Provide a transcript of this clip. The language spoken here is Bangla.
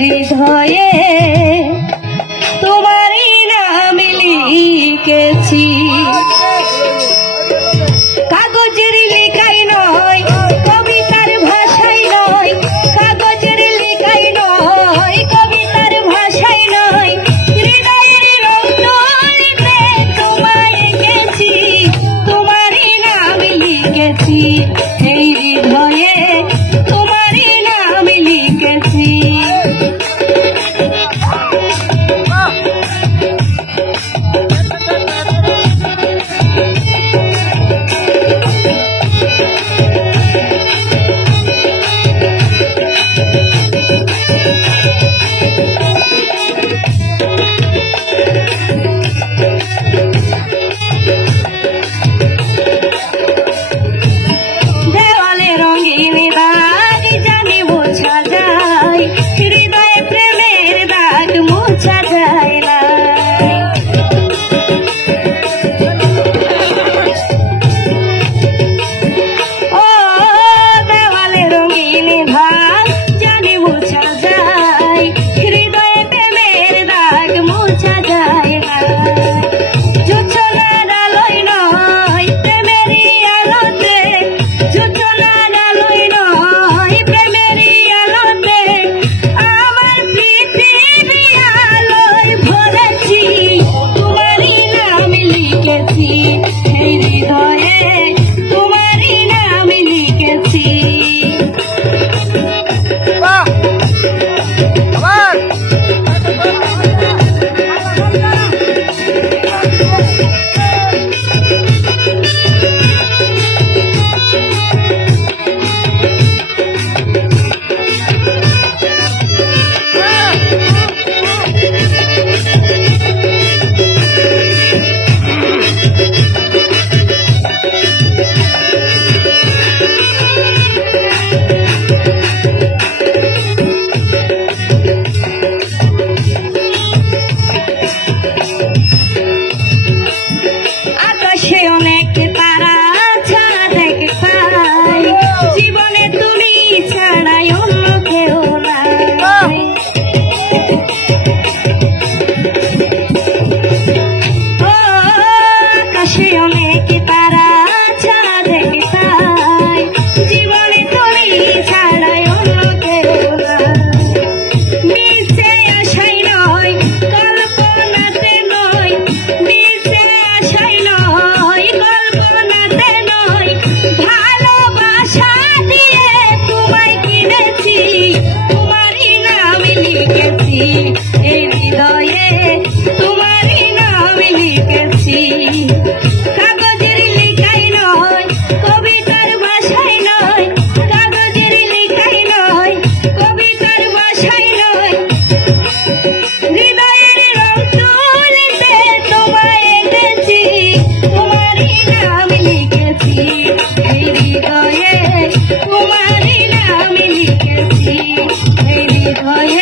হৃদয়ে তোমারই নাম লিখেছি। কাগজের লেখাই নয়, কবিতার ভাষাই নয়, কাগজের লেখাই নয়, কবিতার ভাষাই নয়, হৃদয়ের রং তুলিতে তোমায় এঁকেছি, তোমারই নাম লিখেছি, এই হৃদয়ে তোমারই নাম লিখেছি। এই হৃদয়ে তোমারই নাম লিখেছি। কাগজের লেখাই নয়, কবিতার ভাষাই নয়, কাগজের লেখাই নয়, কবিতার ভাষাই নয়, হৃদয়ের রং তুলিতে তোমায় এঁকেছি, তোমারই নাম লিখেছি, এই হৃদয়ে তোমারই নাম লিখেছি, এই হৃদয়ে